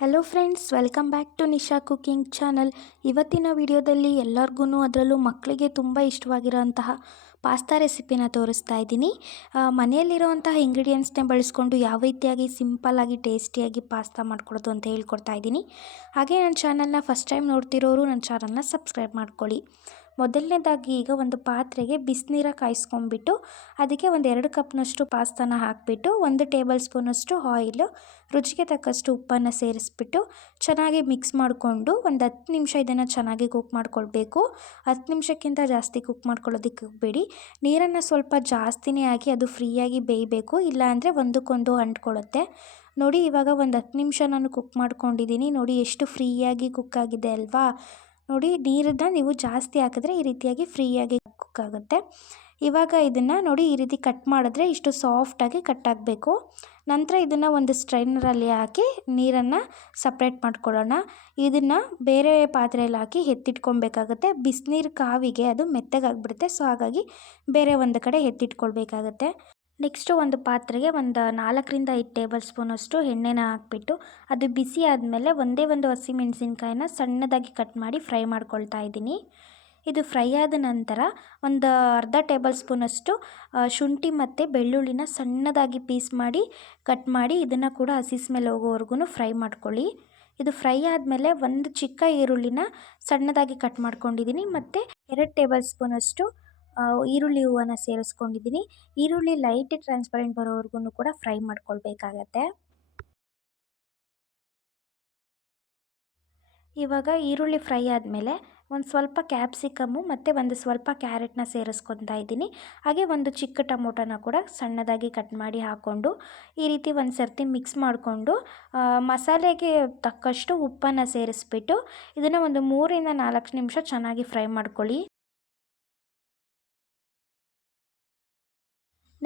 Hello friends, welcome back to Nisha cooking channel. ಇವತ್ತಿನ ವಿಡಿಯೋದಲ್ಲಿ ಎಲ್ಲರಿಗೂ ಅದರಲ್ಲೂ ಮಕ್ಕಳಿಗೆ ತುಂಬ ಇಷ್ಟವಾಗಿರೋಂತಹ ಪಾಸ್ತಾ ರೆಸಿಪಿನ ತೋರಿಸ್ತಾ ಇದ್ದೀನಿ. ಮನೆಯಲ್ಲಿರುವಂತಹ ಇಂಗ್ರೀಡಿಯೆಂಟ್ಸ್ನೇ ಬಳಸ್ಕೊಂಡು ಯಾವ ರೀತಿಯಾಗಿ ಸಿಂಪಲ್ಲಾಗಿ ಟೇಸ್ಟಿಯಾಗಿ ಪಾಸ್ತಾ ಮಾಡ್ಕೊಡೋದು ಅಂತ ಹೇಳ್ಕೊಡ್ತಾ ಇದ್ದೀನಿ. ಹಾಗೆ ನನ್ನ ಚಾನಲ್ನ ಫಸ್ಟ್ ಟೈಮ್ ನೋಡ್ತಿರೋರು ನನ್ನ ಚಾನಲ್ನ ಸಬ್ಸ್ಕ್ರೈಬ್ ಮಾಡ್ಕೊಳ್ಳಿ. ಮೊದಲನೇದಾಗಿ ಈಗ ಒಂದು ಪಾತ್ರೆಗೆ ಬಿಸಿನೀರ ಕಾಯಿಸ್ಕೊಂಡ್ಬಿಟ್ಟು ಅದಕ್ಕೆ ಒಂದು 2 ಕಪ್ನಷ್ಟು ಪಾಸ್ತಾನ ಹಾಕಿಬಿಟ್ಟು 1 ಟೇಬಲ್ ಸ್ಪೂನಷ್ಟು ಆಯಿಲು, ರುಚಿಗೆ ತಕ್ಕಷ್ಟು ಉಪ್ಪನ್ನು ಸೇರಿಸ್ಬಿಟ್ಟು ಚೆನ್ನಾಗಿ ಮಿಕ್ಸ್ ಮಾಡಿಕೊಂಡು ಒಂದು 10 ನಿಮಿಷ ಇದನ್ನು ಚೆನ್ನಾಗಿ ಕುಕ್ ಮಾಡ್ಕೊಳ್ಬೇಕು. 10 ನಿಮಿಷಕ್ಕಿಂತ ಜಾಸ್ತಿ ಕುಕ್ ಮಾಡ್ಕೊಳ್ಳೋದಕ್ಕೆ ಹೋಗಬೇಡಿ. ನೀರನ್ನು ಸ್ವಲ್ಪ ಜಾಸ್ತಿನೇ ಹಾಕಿ ಅದು ಫ್ರೀಯಾಗಿ ಬೇಯಬೇಕು, ಇಲ್ಲಾಂದರೆ ಒಂದಕ್ಕೊಂದು ಅಂಟ್ಕೊಳ್ಳುತ್ತೆ. ನೋಡಿ, ಇವಾಗ ಒಂದು 10 ನಿಮಿಷ ನಾನು ಕುಕ್ ಮಾಡ್ಕೊಂಡಿದ್ದೀನಿ. ನೋಡಿ ಎಷ್ಟು ಫ್ರೀಯಾಗಿ ಕುಕ್ ಆಗಿದೆ ಅಲ್ವಾ. ನೋಡಿ, ನೀರನ್ನು ನೀವು ಜಾಸ್ತಿ ಹಾಕಿದ್ರೆ ಈ ರೀತಿಯಾಗಿ ಫ್ರೀಯಾಗಿ ಕುಕ್ ಆಗುತ್ತೆ. ಇವಾಗ ಇದನ್ನು ನೋಡಿ, ಈ ರೀತಿ ಕಟ್ ಮಾಡಿದ್ರೆ ಇಷ್ಟು ಸಾಫ್ಟಾಗಿ ಕಟ್ ಆಗಬೇಕು. ನಂತರ ಇದನ್ನು ಒಂದು ಸ್ಟ್ರೈನರಲ್ಲಿ ಹಾಕಿ ನೀರನ್ನು ಸಪ್ರೇಟ್ ಮಾಡ್ಕೊಳ್ಳೋಣ. ಇದನ್ನು ಬೇರೆ ಪಾತ್ರೆಯಲ್ಲಿ ಹಾಕಿ ಎತ್ತಿಟ್ಕೊಬೇಕಾಗುತ್ತೆ. ಬಿಸಿನೀರು ಕಾವಿಗೆ ಅದು ಮೆತ್ತಗಾಗ್ಬಿಡುತ್ತೆ. ಸೊ ಹಾಗಾಗಿ ಬೇರೆ ಒಂದು ಕಡೆ ಎತ್ತಿಟ್ಕೊಳ್ಬೇಕಾಗತ್ತೆ. ನೆಕ್ಸ್ಟು ಒಂದು ಪಾತ್ರೆಗೆ ಒಂದು 4ರಿಂದ 5 ಟೇಬಲ್ ಸ್ಪೂನಷ್ಟು ಎಣ್ಣೆನ ಹಾಕ್ಬಿಟ್ಟು ಅದು ಬಿಸಿ ಆದಮೇಲೆ ಒಂದೇ ಒಂದು ಹಸಿಮೆಣಸಿನ್ಕಾಯಿನ ಸಣ್ಣದಾಗಿ ಕಟ್ ಮಾಡಿ ಫ್ರೈ ಮಾಡ್ಕೊಳ್ತಾ ಇದ್ದೀನಿ. ಇದು ಫ್ರೈ ಆದ ನಂತರ ಒಂದು ಅರ್ಧ ಟೇಬಲ್ ಸ್ಪೂನಷ್ಟು ಶುಂಠಿ ಮತ್ತು ಬೆಳ್ಳುಳ್ಳಿನ ಸಣ್ಣದಾಗಿ ಪೀಸ್ ಮಾಡಿ ಕಟ್ ಮಾಡಿ ಇದನ್ನು ಕೂಡ ಹಸಿ ಸ್ಮೆಲ್ ಹೋಗೋವರೆಗೂ ಫ್ರೈ ಮಾಡ್ಕೊಳ್ಳಿ. ಇದು ಫ್ರೈ ಆದಮೇಲೆ ಒಂದು ಚಿಕ್ಕ ಈರುಳ್ಳಿನ ಸಣ್ಣದಾಗಿ ಕಟ್ ಮಾಡ್ಕೊಂಡಿದ್ದೀನಿ ಮತ್ತು 2 ಟೇಬಲ್ ಸ್ಪೂನಷ್ಟು ಈರುಳ್ಳಿ ಹೂವನ್ನು ಸೇರಿಸ್ಕೊಂಡಿದ್ದೀನಿ. ಈರುಳ್ಳಿ ಲೈಟ್ ಟ್ರಾನ್ಸ್ಪರೆಂಟ್ ಬರೋವರೆಗೂ ಕೂಡ ಫ್ರೈ ಮಾಡ್ಕೊಳ್ಬೇಕಾಗತ್ತೆ. ಇವಾಗ ಈರುಳ್ಳಿ ಫ್ರೈ ಆದಮೇಲೆ ಒಂದು ಸ್ವಲ್ಪ ಕ್ಯಾಪ್ಸಿಕಮ್ಮು ಮತ್ತು ಒಂದು ಸ್ವಲ್ಪ ಕ್ಯಾರೆಟ್ನ ಸೇರಿಸ್ಕೊತಾ ಇದ್ದೀನಿ. ಹಾಗೆ ಒಂದು ಚಿಕ್ಕ ಟೊಮೊಟೊನ ಕೂಡ ಸಣ್ಣದಾಗಿ ಕಟ್ ಮಾಡಿ ಹಾಕ್ಕೊಂಡು ಈ ರೀತಿ ಒಂದು ಸರ್ತಿ ಮಿಕ್ಸ್ ಮಾಡಿಕೊಂಡು ಮಸಾಲೆಗೆ ತಕ್ಕಷ್ಟು ಉಪ್ಪನ್ನು ಸೇರಿಸ್ಬಿಟ್ಟು ಇದನ್ನು ಒಂದು 3ರಿಂದ 4 ನಿಮಿಷ ಚೆನ್ನಾಗಿ ಫ್ರೈ ಮಾಡ್ಕೊಳ್ಳಿ.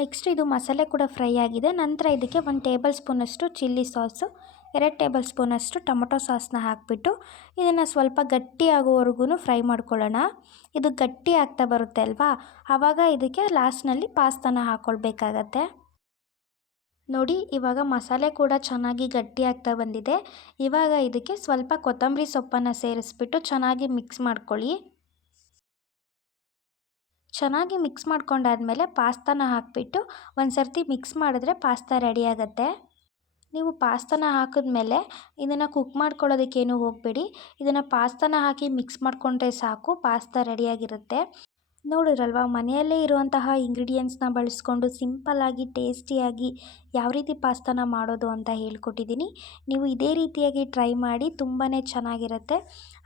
ನೆಕ್ಸ್ಟ್ ಇದು ಮಸಾಲೆ ಕೂಡ ಫ್ರೈ ಆಗಿದೆ. ನಂತರ ಇದಕ್ಕೆ 1 ಟೇಬಲ್ ಸ್ಪೂನಷ್ಟು ಚಿಲ್ಲಿ ಸಾಸು, 2 ಟೇಬಲ್ ಸ್ಪೂನಷ್ಟು ಟೊಮೊಟೊ ಸಾಸನ್ನ ಹಾಕಿಬಿಟ್ಟು ಇದನ್ನು ಸ್ವಲ್ಪ ಗಟ್ಟಿ ಆಗೋವರೆಗೂ ಫ್ರೈ ಮಾಡ್ಕೊಳ್ಳೋಣ. ಇದು ಗಟ್ಟಿ ಆಗ್ತಾ ಬರುತ್ತೆ ಅಲ್ವಾ, ಆವಾಗ ಇದಕ್ಕೆ ಲಾಸ್ಟ್ನಲ್ಲಿ ಪಾಸ್ತಾನ ಹಾಕ್ಕೊಳ್ಬೇಕಾಗತ್ತೆ. ನೋಡಿ, ಇವಾಗ ಮಸಾಲೆ ಕೂಡ ಚೆನ್ನಾಗಿ ಗಟ್ಟಿ ಆಗ್ತಾ ಬಂದಿದೆ. ಇವಾಗ ಇದಕ್ಕೆ ಸ್ವಲ್ಪ ಕೊತ್ತಂಬರಿ ಸೊಪ್ಪನ್ನು ಸೇರಿಸ್ಬಿಟ್ಟು ಚೆನ್ನಾಗಿ ಮಿಕ್ಸ್ ಮಾಡ್ಕೊಳ್ಳಿ. ಚೆನ್ನಾಗಿ ಮಿಕ್ಸ್ ಮಾಡ್ಕೊಂಡಾದ್ಮೇಲೆ ಪಾಸ್ತಾನ ಹಾಕಿಬಿಟ್ಟು ಒಂದು ಸರ್ತಿ ಮಿಕ್ಸ್ ಮಾಡಿದ್ರೆ ಪಾಸ್ತಾ ರೆಡಿ ಆಗುತ್ತೆ. ನೀವು ಪಾಸ್ತಾನ ಹಾಕಿದ್ಮೇಲೆ ಇದನ್ನು ಕುಕ್ ಮಾಡ್ಕೊಳ್ಳೋದಕ್ಕೇನು ಹೋಗಬೇಡಿ. ಇದನ್ನು ಪಾಸ್ತಾನ ಹಾಕಿ ಮಿಕ್ಸ್ ಮಾಡಿಕೊಂಡ್ರೆ ಸಾಕು, ಪಾಸ್ತಾ ರೆಡಿಯಾಗಿರುತ್ತೆ. ನೋಡಿದ್ರಲ್ವಾ, ಮನೆಯಲ್ಲೇ ಇರುವಂತಹ ಇಂಗ್ರೀಡಿಯೆಂಟ್ಸ್ನ ಬಳಸ್ಕೊಂಡು ಸಿಂಪಲ್ಲಾಗಿ ಟೇಸ್ಟಿಯಾಗಿ ಯಾವ ರೀತಿ ಪಾಸ್ತಾನ ಮಾಡೋದು ಅಂತ ಹೇಳ್ಕೊಟ್ಟಿದ್ದೀನಿ. ನೀವು ಇದೇ ರೀತಿಯಾಗಿ ಟ್ರೈ ಮಾಡಿ, ತುಂಬಾ ಚೆನ್ನಾಗಿರುತ್ತೆ.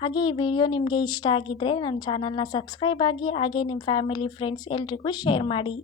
ಹಾಗೆ ಈ ವಿಡಿಯೋ ನಿಮಗೆ ಇಷ್ಟ ಆಗಿದ್ದರೆ ನನ್ನ ಚಾನಲ್ನ ಸಬ್ಸ್ಕ್ರೈಬ್ ಆಗಿ, ಹಾಗೆ ನಿಮ್ಮ ಫ್ಯಾಮಿಲಿ ಫ್ರೆಂಡ್ಸ್ ಎಲ್ರಿಗೂ ಶೇರ್ ಮಾಡಿ.